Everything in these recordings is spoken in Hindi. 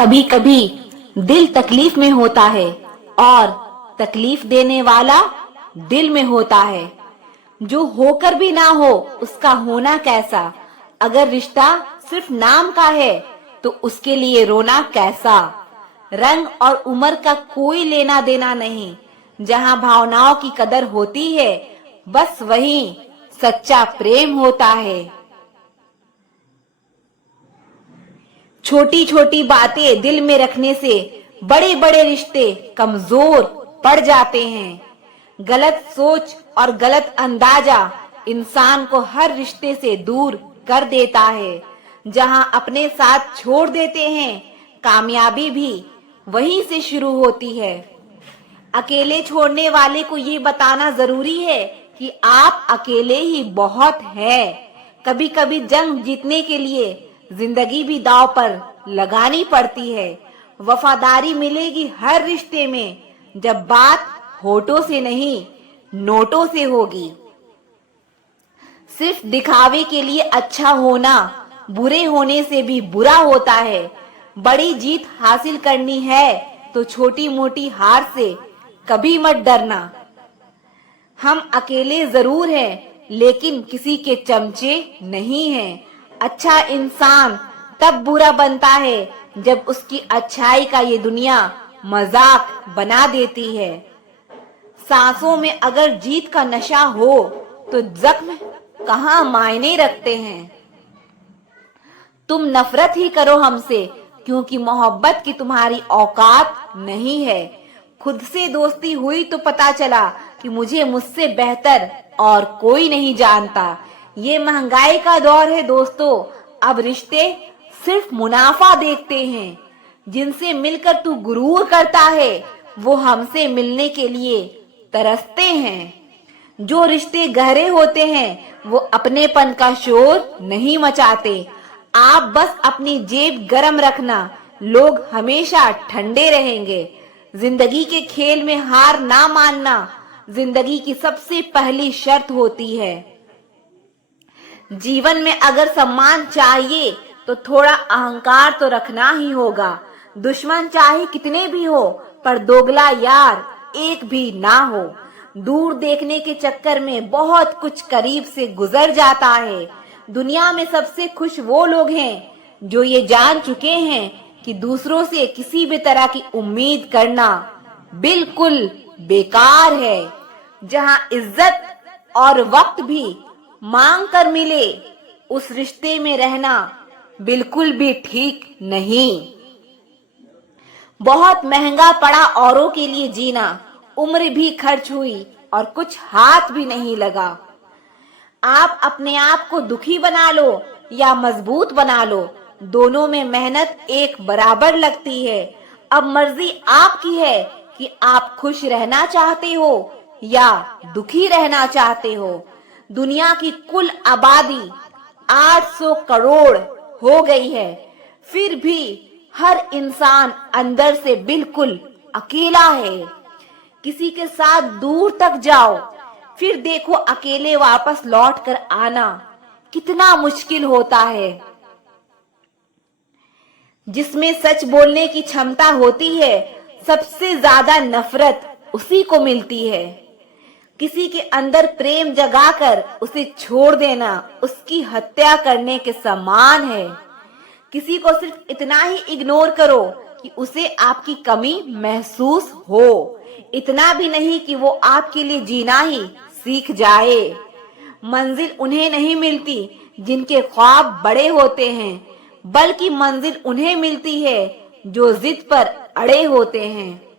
कभी कभी दिल तकलीफ में होता है और तकलीफ देने वाला दिल में होता है। जो होकर भी ना हो उसका होना कैसा। अगर रिश्ता सिर्फ नाम का है तो उसके लिए रोना कैसा। रंग और उम्र का कोई लेना देना नहीं। जहां भावनाओं की कदर होती है बस वहीं सच्चा प्रेम होता है। छोटी छोटी बातें दिल में रखने से बड़े बड़े रिश्ते कमजोर पड़ जाते हैं। गलत सोच और गलत अंदाजा इंसान को हर रिश्ते से दूर कर देता है। जहां अपने साथ छोड़ देते हैं कामयाबी भी वहीं से शुरू होती है। अकेले छोड़ने वाले को ये बताना जरूरी है कि आप अकेले ही बहुत हैं। कभी कभी जंग जीतने के लिए जिंदगी भी दांव पर लगानी पड़ती है। वफादारी मिलेगी हर रिश्ते में जब बात होठों से नहीं नोटों से होगी। सिर्फ दिखावे के लिए अच्छा होना बुरे होने से भी बुरा होता है। बड़ी जीत हासिल करनी है तो छोटी मोटी हार से कभी मत डरना। हम अकेले जरूर हैं लेकिन किसी के चमचे नहीं हैं। अच्छा इंसान तब बुरा बनता है जब उसकी अच्छाई का ये दुनिया मजाक बना देती है। सांसों में अगर जीत का नशा हो तो जख्म कहाँ मायने रखते हैं। तुम नफरत ही करो हमसे क्योंकि मोहब्बत की तुम्हारी औकात नहीं है। खुद से दोस्ती हुई तो पता चला कि मुझे मुझसे बेहतर और कोई नहीं जानता। ये महंगाई का दौर है दोस्तों, अब रिश्ते सिर्फ मुनाफा देखते हैं। जिनसे मिलकर तू गुरूर करता है वो हमसे मिलने के लिए तरसते हैं। जो रिश्ते गहरे होते हैं वो अपनेपन का शोर नहीं मचाते। आप बस अपनी जेब गरम रखना, लोग हमेशा ठंडे रहेंगे। जिंदगी के खेल में हार ना मानना जिंदगी की सबसे पहली शर्त होती है। जीवन में अगर सम्मान चाहिए तो थोड़ा अहंकार तो रखना ही होगा। दुश्मन चाहे कितने भी हो पर दोगला यार एक भी ना हो। दूर देखने के चक्कर में बहुत कुछ करीब से गुजर जाता है। दुनिया में सबसे खुश वो लोग हैं जो ये जान चुके हैं कि दूसरों से किसी भी तरह की उम्मीद करना बिल्कुल बेकार है। जहां इज्जत और वक्त भी मांग कर मिले उस रिश्ते में रहना बिल्कुल भी ठीक नहीं। बहुत महंगा पड़ा औरों के लिए जीना, उम्र भी खर्च हुई और कुछ हाथ भी नहीं लगा। आप अपने आप को दुखी बना लो या मजबूत बना लो, दोनों में मेहनत एक बराबर लगती है। अब मर्जी आपकी है कि आप खुश रहना चाहते हो या दुखी रहना चाहते हो। दुनिया की कुल आबादी 800 करोड़ हो गई है, फिर भी हर इंसान अंदर से बिल्कुल अकेला है। किसी के साथ दूर तक जाओ फिर देखो अकेले वापस लौट कर आना कितना मुश्किल होता है। जिसमें सच बोलने की क्षमता होती है सबसे ज्यादा नफरत उसी को मिलती है। किसी के अंदर प्रेम जगाकर उसे छोड़ देना उसकी हत्या करने के समान है। किसी को सिर्फ इतना ही इग्नोर करो कि उसे आपकी कमी महसूस हो, इतना भी नहीं कि वो आपके लिए जीना ही सीख जाए। मंजिल उन्हें नहीं मिलती जिनके ख्वाब बड़े होते हैं, बल्कि मंजिल उन्हें मिलती है जो जिद पर अड़े होते हैं।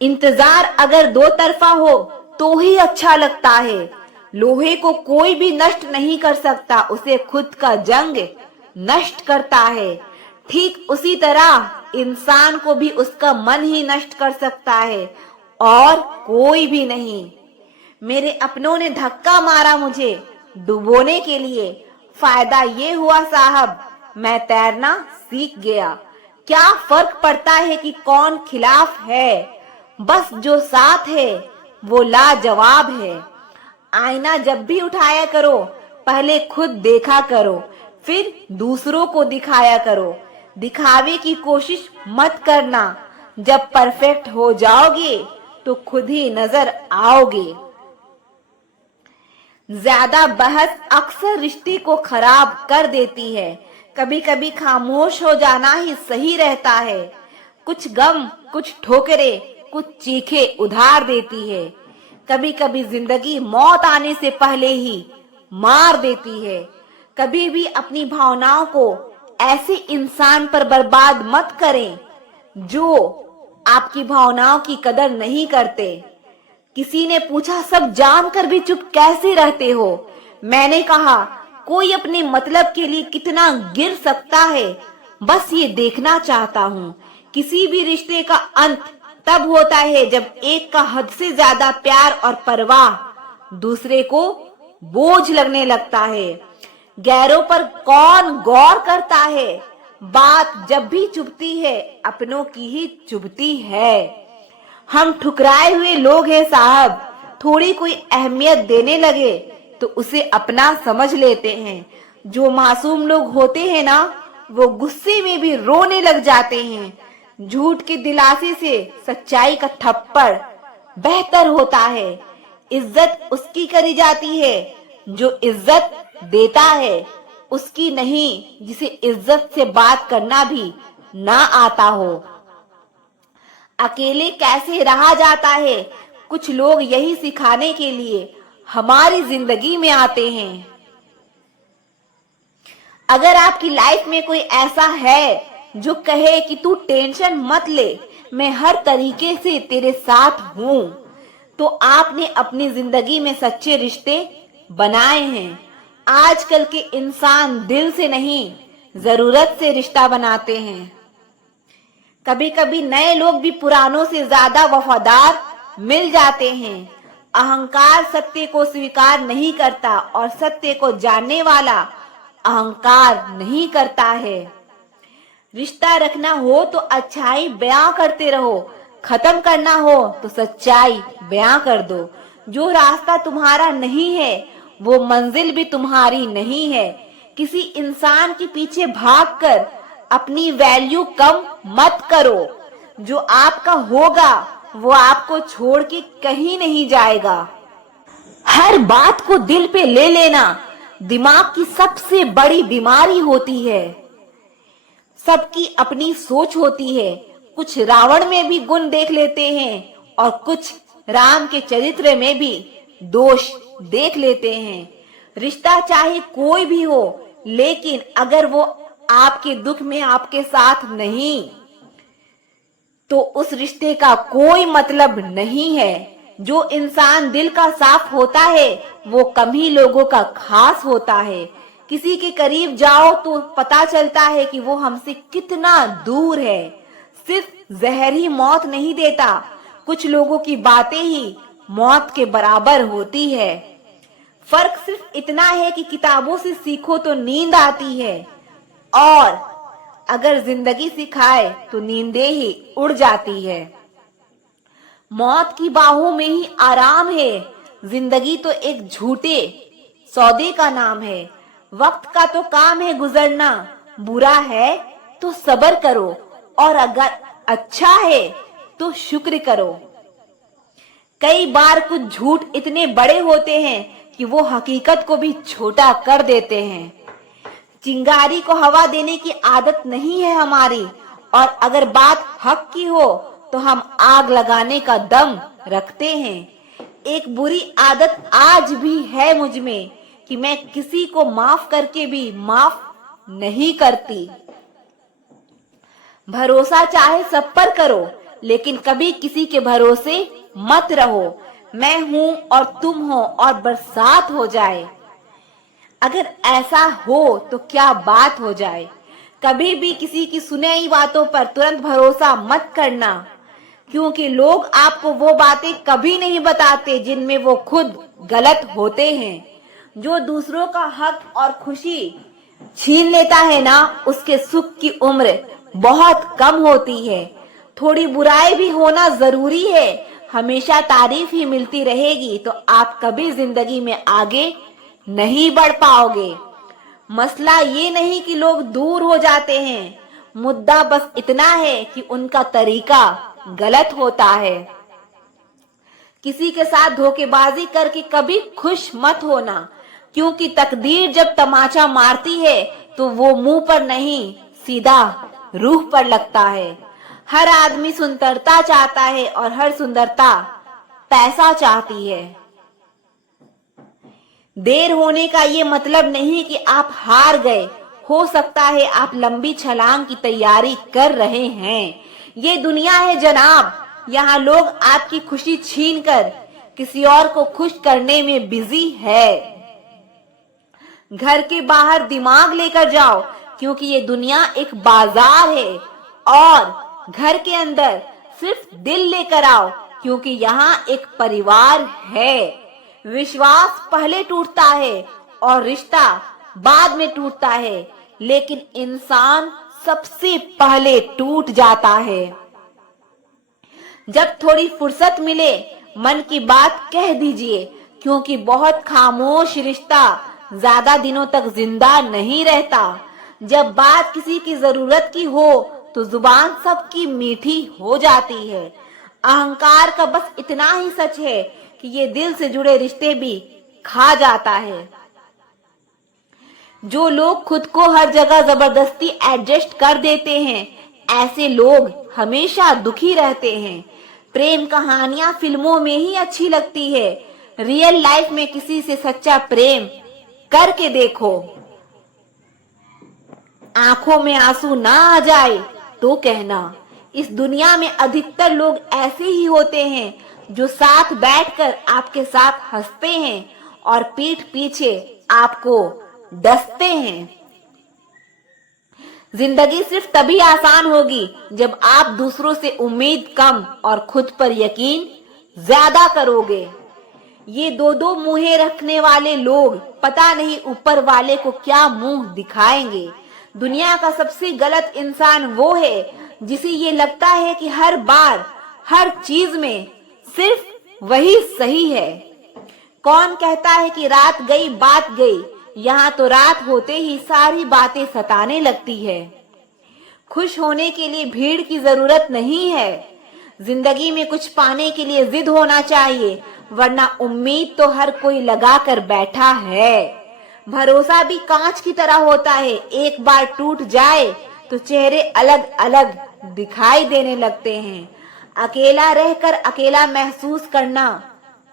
इंतजार अगर दो तरफा हो तो ही अच्छा लगता है। लोहे को कोई भी नष्ट नहीं कर सकता, उसे खुद का जंग नष्ट करता है। ठीक उसी तरह इंसान को भी उसका मन ही नष्ट कर सकता है और कोई भी नहीं। मेरे अपनों ने धक्का मारा मुझे डुबोने के लिए, फायदा ये हुआ साहब मैं तैरना सीख गया। क्या फर्क पड़ता है कि कौन खिलाफ है, बस जो साथ है वो लाजवाब है। आईना जब भी उठाया करो पहले खुद देखा करो, फिर दूसरों को दिखाया करो। दिखावे की कोशिश मत करना। जब परफेक्ट हो जाओगे तो खुद ही नजर आओगे। ज्यादा बहस अक्सर रिश्ते को खराब कर देती है। कभी कभी खामोश हो जाना ही सही रहता है। कुछ गम, कुछ ठोकरे, कुछ चीखें उधार देती है। कभी कभी जिंदगी मौत आने से पहले ही मार देती है। कभी भी अपनी भावनाओं को ऐसे इंसान पर बर्बाद मत करें जो आपकी भावनाओं की कदर नहीं करते। किसी ने पूछा, सब जानकर भी चुप कैसे रहते हो? मैंने कहा, कोई अपने मतलब के लिए कितना गिर सकता है, बस ये देखना चाहता हूँ। किसी भी रिश्ते का अंत तब होता है जब एक का हद से ज्यादा प्यार और परवाह दूसरे को बोझ लगने लगता है। गैरों पर कौन गौर करता है? बात जब भी चुभती है अपनों की ही चुभती है। हम ठुकराए हुए लोग हैं साहब। थोड़ी कोई अहमियत देने लगे तो उसे अपना समझ लेते हैं। जो मासूम लोग होते हैं ना, वो गुस्से में भी रोने लग जाते हैं। झूठ के दिलासे से सच्चाई का थप्पड़ बेहतर होता है। इज्जत उसकी करी जाती है जो इज्जत देता है, उसकी नहीं जिसे इज्जत से बात करना भी ना आता हो। अकेले कैसे रहा जाता है, कुछ लोग यही सिखाने के लिए हमारी जिंदगी में आते हैं। अगर आपकी लाइफ में कोई ऐसा है जो कहे कि तू टेंशन मत ले, मैं हर तरीके से तेरे साथ हूं, तो आपने अपनी जिंदगी में सच्चे रिश्ते बनाए हैं। आजकल के इंसान दिल से नहीं, जरूरत से रिश्ता बनाते हैं। कभी कभी नए लोग भी पुरानों से ज्यादा वफादार मिल जाते हैं। अहंकार सत्य को स्वीकार नहीं करता और सत्य को जानने वाला अहंकार नहीं करता है। रिश्ता रखना हो तो अच्छाई बयां करते रहो, खत्म करना हो तो सच्चाई बयां कर दो। जो रास्ता तुम्हारा नहीं है वो मंजिल भी तुम्हारी नहीं है। किसी इंसान के पीछे भागकर अपनी वैल्यू कम मत करो। जो आपका होगा वो आपको छोड़ के कहीं नहीं जाएगा। हर बात को दिल पे ले लेना दिमाग की सबसे बड़ी बीमारी होती है। सबकी अपनी सोच होती है। कुछ रावण में भी गुण देख लेते हैं और कुछ राम के चरित्र में भी दोष देख लेते हैं। रिश्ता चाहे कोई भी हो, लेकिन अगर वो आपके दुख में आपके साथ नहीं, तो उस रिश्ते का कोई मतलब नहीं है। जो इंसान दिल का साफ होता है वो कम ही लोगों का खास होता है। किसी के करीब जाओ तो पता चलता है कि वो हमसे कितना दूर है। सिर्फ जहर ही मौत नहीं देता, कुछ लोगों की बातें ही मौत के बराबर होती है। फर्क सिर्फ इतना है कि किताबों से सीखो तो नींद आती है और अगर जिंदगी सिखाए तो नींदें ही उड़ जाती है। मौत की बाहों में ही आराम है। जिंदगी तो एक झूठे सौदे का नाम है। वक्त का तो काम है गुजरना। बुरा है तो सब्र करो और अगर अच्छा है तो शुक्र करो। कई बार कुछ झूठ इतने बड़े होते हैं कि वो हकीकत को भी छोटा कर देते हैं। चिंगारी को हवा देने की आदत नहीं है हमारी, और अगर बात हक की हो तो हम आग लगाने का दम रखते हैं। एक बुरी आदत आज भी है मुझ में कि मैं किसी को माफ करके भी माफ नहीं करती। भरोसा चाहे सब पर करो, लेकिन कभी किसी के भरोसे मत रहो। मैं हूं और तुम हो और बरसात हो जाए। अगर ऐसा हो तो क्या बात हो जाए। कभी भी किसी की सुनाई बातों पर तुरंत भरोसा मत करना, क्योंकि लोग आपको वो बातें कभी नहीं बताते जिनमें वो खुद गलत होते हैं। जो दूसरों का हक और खुशी छीन लेता है ना, उसके सुख की उम्र बहुत कम होती है। थोड़ी बुराई भी होना जरूरी है। हमेशा तारीफ ही मिलती रहेगी तो आप कभी जिंदगी में आगे नहीं बढ़ पाओगे। मसला ये नहीं कि लोग दूर हो जाते हैं, मुद्दा बस इतना है कि उनका तरीका गलत होता है। किसी के साथ धोखेबाजी करके कभी खुश मत होना, क्योंकि तकदीर जब तमाचा मारती है तो वो मुंह पर नहीं, सीधा रूह पर लगता है। हर आदमी सुंदरता चाहता है और हर सुंदरता पैसा चाहती है। देर होने का ये मतलब नहीं कि आप हार गए, हो सकता है आप लंबी छलांग की तैयारी कर रहे हैं। ये दुनिया है जनाब, यहाँ लोग आपकी खुशी छीनकर किसी और को खुश करने में बिजी है। घर के बाहर दिमाग लेकर जाओ, क्योंकि ये दुनिया एक बाजार है, और घर के अंदर सिर्फ दिल लेकर आओ, क्योंकि यहाँ एक परिवार है। विश्वास पहले टूटता है और रिश्ता बाद में टूटता है, लेकिन इंसान सबसे पहले टूट जाता है। जब थोड़ी फुर्सत मिले मन की बात कह दीजिए, क्योंकि बहुत खामोश रिश्ता ज्यादा दिनों तक जिंदा नहीं रहता। जब बात किसी की जरूरत की हो तो जुबान सबकी मीठी हो जाती है। अहंकार का बस इतना ही सच है कि ये दिल से जुड़े रिश्ते भी खा जाता है। जो लोग खुद को हर जगह जबरदस्ती एडजस्ट कर देते हैं, ऐसे लोग हमेशा दुखी रहते हैं। प्रेम कहानियां फिल्मों में ही अच्छी लगती है, रियल लाइफ में किसी से सच्चा प्रेम करके देखो। आंखों में आंसू ना आ जाए तो कहना। इस दुनिया में अधिकतर लोग ऐसे ही होते हैं जो साथ बैठकर आपके साथ हंसते हैं और पीठ पीछे आपको डसते हैं। जिंदगी सिर्फ तभी आसान होगी जब आप दूसरों से उम्मीद कम और खुद पर यकीन ज्यादा करोगे। ये दो मुंहें रखने वाले लोग पता नहीं ऊपर वाले को क्या मुंह दिखाएंगे। दुनिया का सबसे गलत इंसान वो है जिसे ये लगता है कि हर बार हर चीज में सिर्फ वही सही है। कौन कहता है कि रात गई बात गई, यहाँ तो रात होते ही सारी बातें सताने लगती है। खुश होने के लिए भीड़ की जरूरत नहीं है। जिंदगी में कुछ पाने के लिए जिद होना चाहिए, वरना उम्मीद तो हर कोई लगा कर बैठा है। भरोसा भी कांच की तरह होता है, एक बार टूट जाए तो चेहरे अलग अलग दिखाई देने लगते हैं। अकेला रहकर अकेला महसूस करना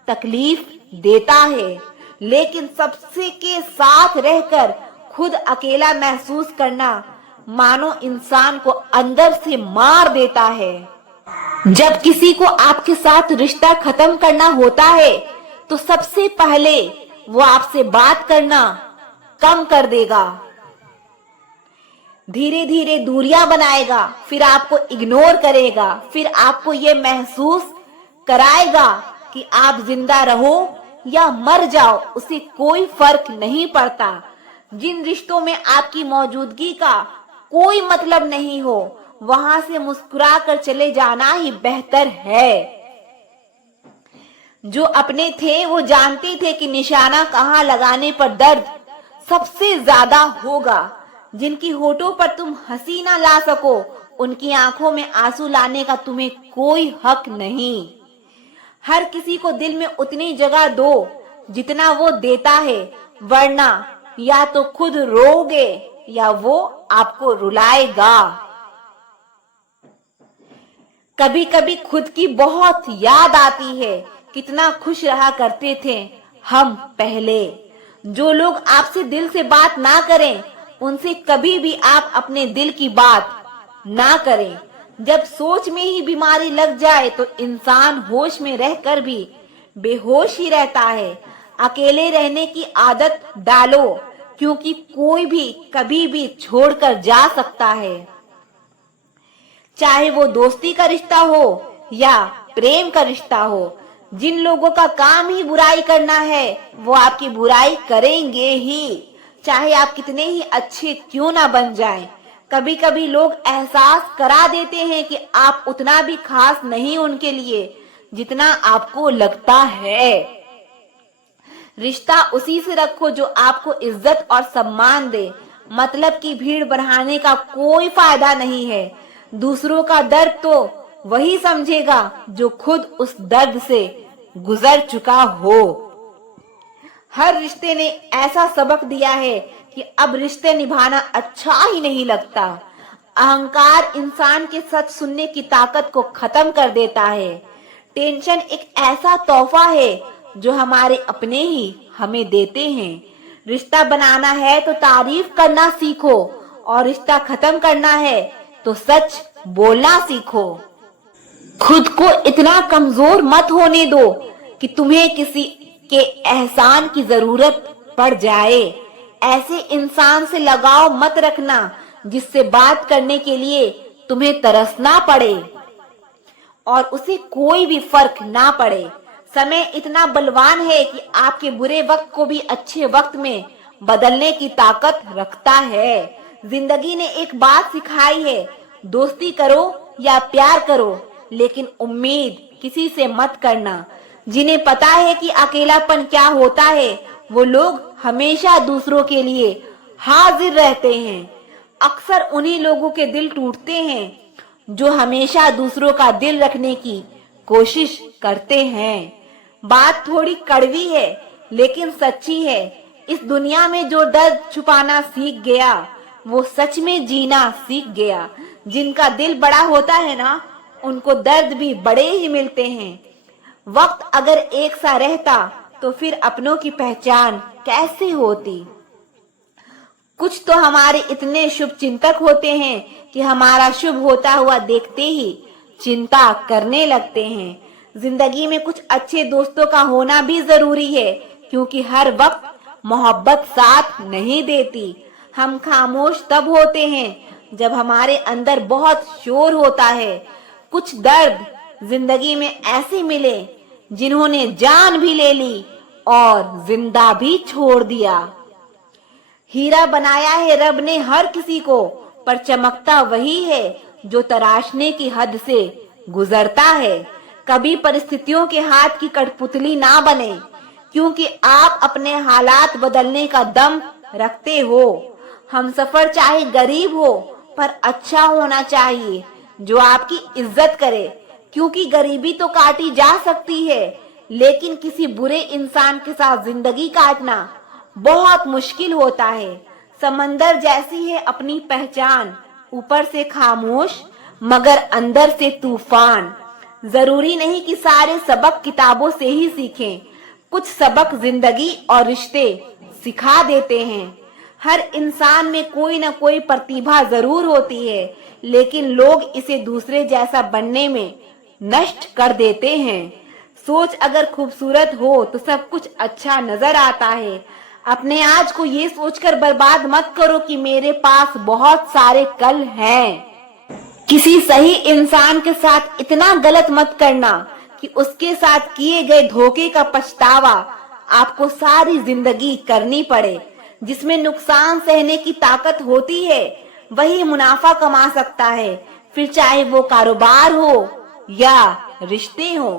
तकलीफ देता है, लेकिन सबसे के साथ रहकर खुद अकेला महसूस करना मानो इंसान को अंदर से मार देता है। जब किसी को आपके साथ रिश्ता खत्म करना होता है तो सबसे पहले वो आपसे बात करना कम कर देगा, धीरे धीरे दूरियां बनाएगा, फिर आपको इग्नोर करेगा, फिर आपको ये महसूस कराएगा कि आप जिंदा रहो या मर जाओ, उसे कोई फर्क नहीं पड़ता। जिन रिश्तों में आपकी मौजूदगी का कोई मतलब नहीं हो, वहां से मुस्कुरा कर चले जाना ही बेहतर है। जो अपने थे वो जानते थे कि निशाना कहाँ लगाने पर दर्द सबसे ज्यादा होगा। जिनकी होठों पर तुम हंसी ना ला सको, उनकी आंखों में आंसू लाने का तुम्हें कोई हक नहीं। हर किसी को दिल में उतनी जगह दो जितना वो देता है, वरना या तो खुद रोओगे या वो आपको रुलाएगा। कभी कभी खुद की बहुत याद आती है, कितना खुश रहा करते थे हम पहले। जो लोग आपसे दिल से बात ना करें, उनसे कभी भी आप अपने दिल की बात ना करें। जब सोच में ही बीमारी लग जाए तो इंसान होश में रहकर भी बेहोश ही रहता है। अकेले रहने की आदत डालो, क्योंकि कोई भी कभी भी छोड़कर जा सकता है। चाहे वो दोस्ती का रिश्ता हो या प्रेम का रिश्ता हो, जिन लोगों का काम ही बुराई करना है वो आपकी बुराई करेंगे ही, चाहे आप कितने ही अच्छे क्यों ना बन जाएं। कभी कभी लोग एहसास करा देते हैं कि आप उतना भी खास नहीं उनके लिए जितना आपको लगता है। रिश्ता उसी से रखो जो आपको इज्जत और सम्मान दे। मतलब की भीड़ बढ़ाने का कोई फायदा नहीं है। दूसरों का दर्द तो वही समझेगा जो खुद उस दर्द से गुजर चुका हो। हर रिश्ते ने ऐसा सबक दिया है कि अब रिश्ते निभाना अच्छा ही नहीं लगता। अहंकार इंसान के सच सुनने की ताकत को खत्म कर देता है। टेंशन एक ऐसा तोहफा है जो हमारे अपने ही हमें देते हैं। रिश्ता बनाना है तो तारीफ करना सीखो और रिश्ता खत्म करना है तो सच बोलना सीखो। खुद को इतना कमजोर मत होने दो कि तुम्हें किसी के एहसान की जरूरत पड़ जाए। ऐसे इंसान से लगाव मत रखना जिससे बात करने के लिए तुम्हें तरसना पड़े और उसे कोई भी फर्क ना पड़े। समय इतना बलवान है कि आपके बुरे वक्त को भी अच्छे वक्त में बदलने की ताकत रखता है। जिंदगी ने एक बात सिखाई है, दोस्ती करो या प्यार करो, लेकिन उम्मीद किसी से मत करना। जिन्हें पता है कि अकेलापन क्या होता है, वो लोग हमेशा दूसरों के लिए हाजिर रहते हैं। अक्सर उन्हीं लोगों के दिल टूटते हैं जो हमेशा दूसरों का दिल रखने की कोशिश करते हैं। बात थोड़ी कड़वी है लेकिन सच्ची है। इस दुनिया में जो दर्द छुपाना सीख गया वो सच में जीना सीख गया। जिनका दिल बड़ा होता है ना, उनको दर्द भी बड़े ही मिलते हैं। वक्त अगर एक सा रहता तो फिर अपनों की पहचान कैसे होती। कुछ तो हमारे इतने शुभ चिंतक होते हैं कि हमारा शुभ होता हुआ देखते ही चिंता करने लगते हैं। जिंदगी में कुछ अच्छे दोस्तों का होना भी जरूरी है, क्योंकि हर वक्त मोहब्बत साथ नहीं देती। हम खामोश तब होते हैं जब हमारे अंदर बहुत शोर होता है। कुछ दर्द जिंदगी में ऐसे मिले जिन्होंने जान भी ले ली और जिंदा भी छोड़ दिया। हीरा बनाया है रब ने हर किसी को, पर चमकता वही है जो तराशने की हद से गुजरता है। कभी परिस्थितियों के हाथ की कठपुतली ना बने, क्योंकि आप अपने हालात बदलने का दम रखते हो। हम सफर चाहे गरीब हो पर अच्छा होना चाहिए जो आपकी इज्जत करे, क्योंकि गरीबी तो काटी जा सकती है, लेकिन किसी बुरे इंसान के साथ जिंदगी काटना बहुत मुश्किल होता है। समंदर जैसी है अपनी पहचान, ऊपर से खामोश मगर अंदर से तूफान। जरूरी नहीं कि सारे सबक किताबों से ही सीखें, कुछ सबक जिंदगी और रिश्ते सिखा देते हैं। हर इंसान में कोई न कोई प्रतिभा जरूर होती है, लेकिन लोग इसे दूसरे जैसा बनने में नष्ट कर देते हैं। सोच अगर खूबसूरत हो तो सब कुछ अच्छा नजर आता है। अपने आज को ये सोचकर बर्बाद मत करो कि मेरे पास बहुत सारे कल हैं। किसी सही इंसान के साथ इतना गलत मत करना कि उसके साथ किए गए धोखे का पछतावा आपको सारी जिंदगी करनी पड़े। जिसमें नुकसान सहने की ताकत होती है वही मुनाफा कमा सकता है, फिर चाहे वो कारोबार हो या रिश्ते हो।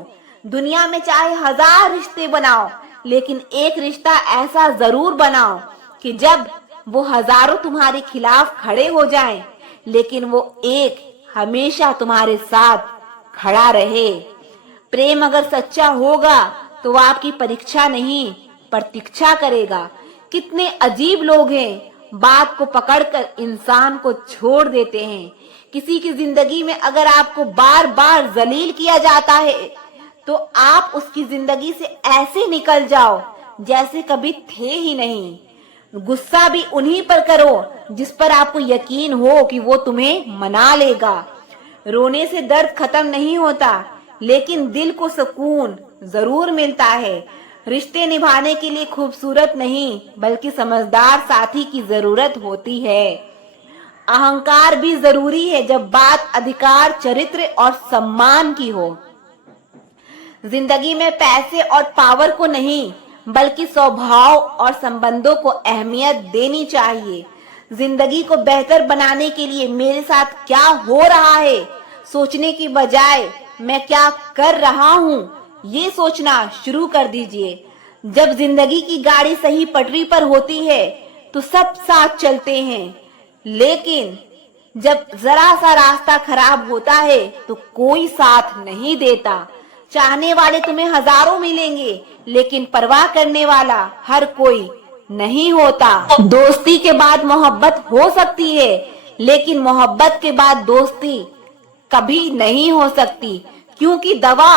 दुनिया में चाहे 1000 रिश्ते बनाओ, लेकिन एक रिश्ता ऐसा जरूर बनाओ कि जब वो हजारों तुम्हारे खिलाफ खड़े हो जाएं, लेकिन वो एक हमेशा तुम्हारे साथ खड़ा रहे। प्रेम अगर सच्चा होगा तो वो आपकी परीक्षा नहीं प्रतीक्षा करेगा। कितने अजीब लोग हैं, बात को पकड़कर इंसान को छोड़ देते हैं। किसी की जिंदगी में अगर आपको बार बार जलील किया जाता है तो आप उसकी जिंदगी से ऐसे निकल जाओ जैसे कभी थे ही नहीं। गुस्सा भी उन्हीं पर करो जिस पर आपको यकीन हो कि वो तुम्हें मना लेगा। रोने से दर्द खत्म नहीं होता, लेकिन दिल को सुकून जरूर मिलता है। रिश्ते निभाने के लिए खूबसूरत नहीं बल्कि समझदार साथी की जरूरत होती है। अहंकार भी जरूरी है जब बात अधिकार, चरित्र और सम्मान की हो। जिंदगी में पैसे और पावर को नहीं बल्कि स्वभाव और संबंधों को अहमियत देनी चाहिए। जिंदगी को बेहतर बनाने के लिए मेरे साथ क्या हो रहा है सोचने की बजाय मैं क्या कर रहा हूँ ये सोचना शुरू कर दीजिए। जब जिंदगी की गाड़ी सही पटरी पर होती है तो सब साथ चलते हैं, लेकिन जब जरा सा रास्ता खराब होता है तो कोई साथ नहीं देता। चाहने वाले तुम्हें हजारों मिलेंगे, लेकिन परवाह करने वाला हर कोई नहीं होता। दोस्ती के बाद मोहब्बत हो सकती है, लेकिन मोहब्बत के बाद दोस्ती कभी नहीं हो सकती, क्योंकि दवा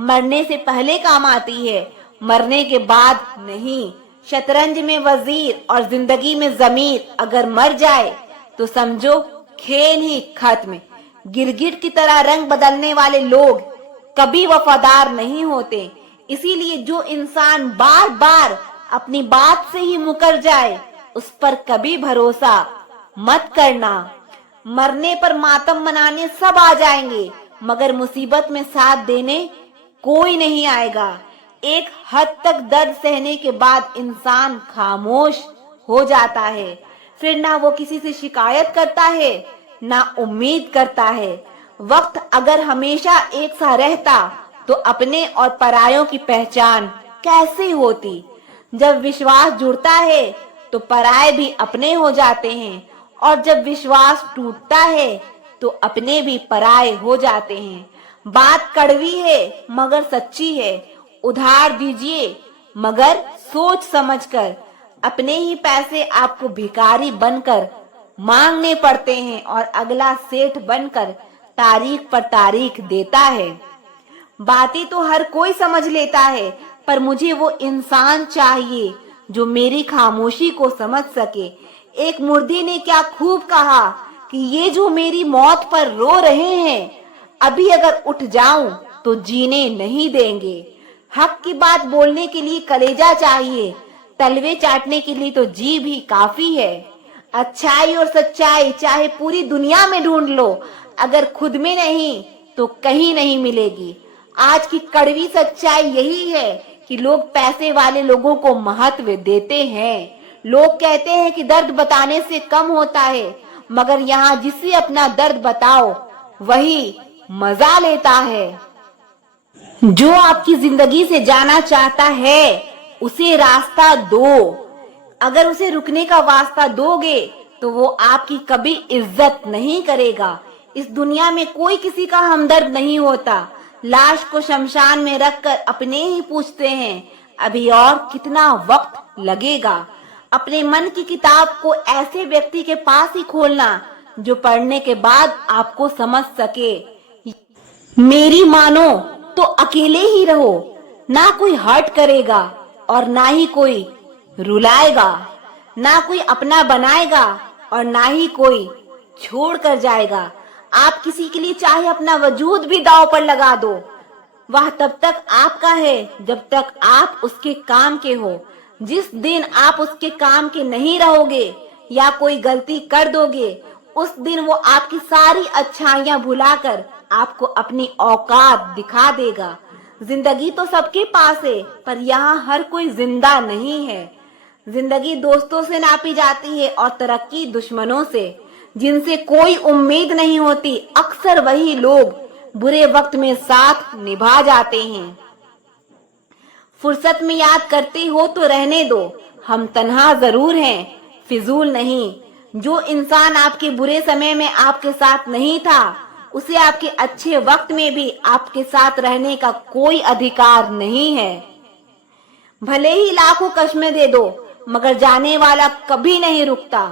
मरने से पहले काम आती है, मरने के बाद नहीं। शतरंज में वजीर और जिंदगी में जमीर अगर मर जाए तो समझो खेल ही खत्म। गिरगिट की तरह रंग बदलने वाले लोग कभी वफादार नहीं होते। इसीलिए जो इंसान बार बार अपनी बात से ही मुकर जाए उस पर कभी भरोसा मत करना। मरने पर मातम मनाने सब आ जाएंगे, मगर मुसीबत में साथ देने कोई नहीं आएगा। एक हद तक दर्द सहने के बाद इंसान खामोश हो जाता है, फिर ना वो किसी से शिकायत करता है ना उम्मीद करता है। वक्त अगर हमेशा एक सा रहता तो अपने और परायों की पहचान कैसे होती। जब विश्वास जुड़ता है तो पराये भी अपने हो जाते हैं, और जब विश्वास टूटता है तो अपने भी पराये हो जाते हैं। बात कड़वी है मगर सच्ची है। उधार दीजिए मगर सोच समझकर। अपने ही पैसे आपको भिखारी बनकर मांगने पड़ते हैं, और अगला सेठ बनकर तारीख पर तारीख देता है। बातें तो हर कोई समझ लेता है, पर मुझे वो इंसान चाहिए जो मेरी खामोशी को समझ सके। एक मुर्दे ने क्या खूब कहा कि ये जो मेरी मौत पर रो रहे हैं, अभी अगर उठ जाऊं तो जीने नहीं देंगे। हक की बात बोलने के लिए कलेजा चाहिए, तलवे चाटने के लिए तो जीभ ही काफी है। अच्छाई और सच्चाई चाहे पूरी दुनिया में ढूंढ लो, अगर खुद में नहीं तो कहीं नहीं मिलेगी। आज की कड़वी सच्चाई यही है कि लोग पैसे वाले लोगों को महत्व देते हैं। लोग कहते हैं कि दर्द बताने से कम होता है, मगर यहाँ जिसे अपना दर्द बताओ वही मजा लेता है। जो आपकी जिंदगी से जाना चाहता है उसे रास्ता दो। अगर उसे रुकने का वास्ता दोगे तो वो आपकी कभी इज्जत नहीं करेगा। इस दुनिया में कोई किसी का हमदर्द नहीं होता। लाश को शमशान में रखकर अपने ही पूछते हैं अभी और कितना वक्त लगेगा। अपने मन की किताब को ऐसे व्यक्ति के पास ही खोलना जो पढ़ने के बाद आपको समझ सके। मेरी मानो तो अकेले ही रहो, ना कोई हर्ट करेगा और ना ही कोई रुलाएगा, ना कोई अपना बनाएगा और ना ही कोई छोड़ कर जाएगा। आप किसी के लिए चाहे अपना वजूद भी दांव पर लगा दो, वह तब तक आपका है जब तक आप उसके काम के हो। जिस दिन आप उसके काम के नहीं रहोगे या कोई गलती कर दोगे, उस दिन वो आपकी सारी अच्छाइयां भुलाकर आपको अपनी औकात दिखा देगा। जिंदगी तो सबके पास है, पर यहाँ हर कोई जिंदा नहीं है। जिंदगी दोस्तों से नापी जाती है और तरक्की दुश्मनों से। जिनसे कोई उम्मीद नहीं होती, अक्सर वही लोग बुरे वक्त में साथ निभा जाते हैं। फुर्सत में याद करते हो तो रहने दो, हम तन्हा जरूर हैं, फिजूल नहीं। जो इंसान आपके बुरे समय में आपके साथ नहीं था, उसे आपके अच्छे वक्त में भी आपके साथ रहने का कोई अधिकार नहीं है। भले ही लाखों कस्में दे दो, मगर जाने वाला कभी नहीं रुकता।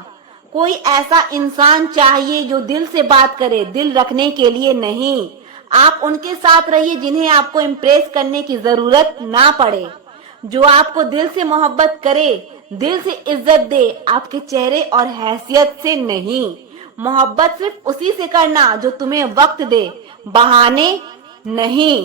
कोई ऐसा इंसान चाहिए जो दिल से बात करे, दिल रखने के लिए नहीं। आप उनके साथ रहिए जिन्हें आपको इम्प्रेस करने की जरूरत ना पड़े। जो आपको दिल से मोहब्बत करे, दिल से इज्जत दे, आपके चेहरे और हैसियत से नहीं। मोहब्बत सिर्फ उसी से करना जो तुम्हें वक्त दे, बहाने नहीं।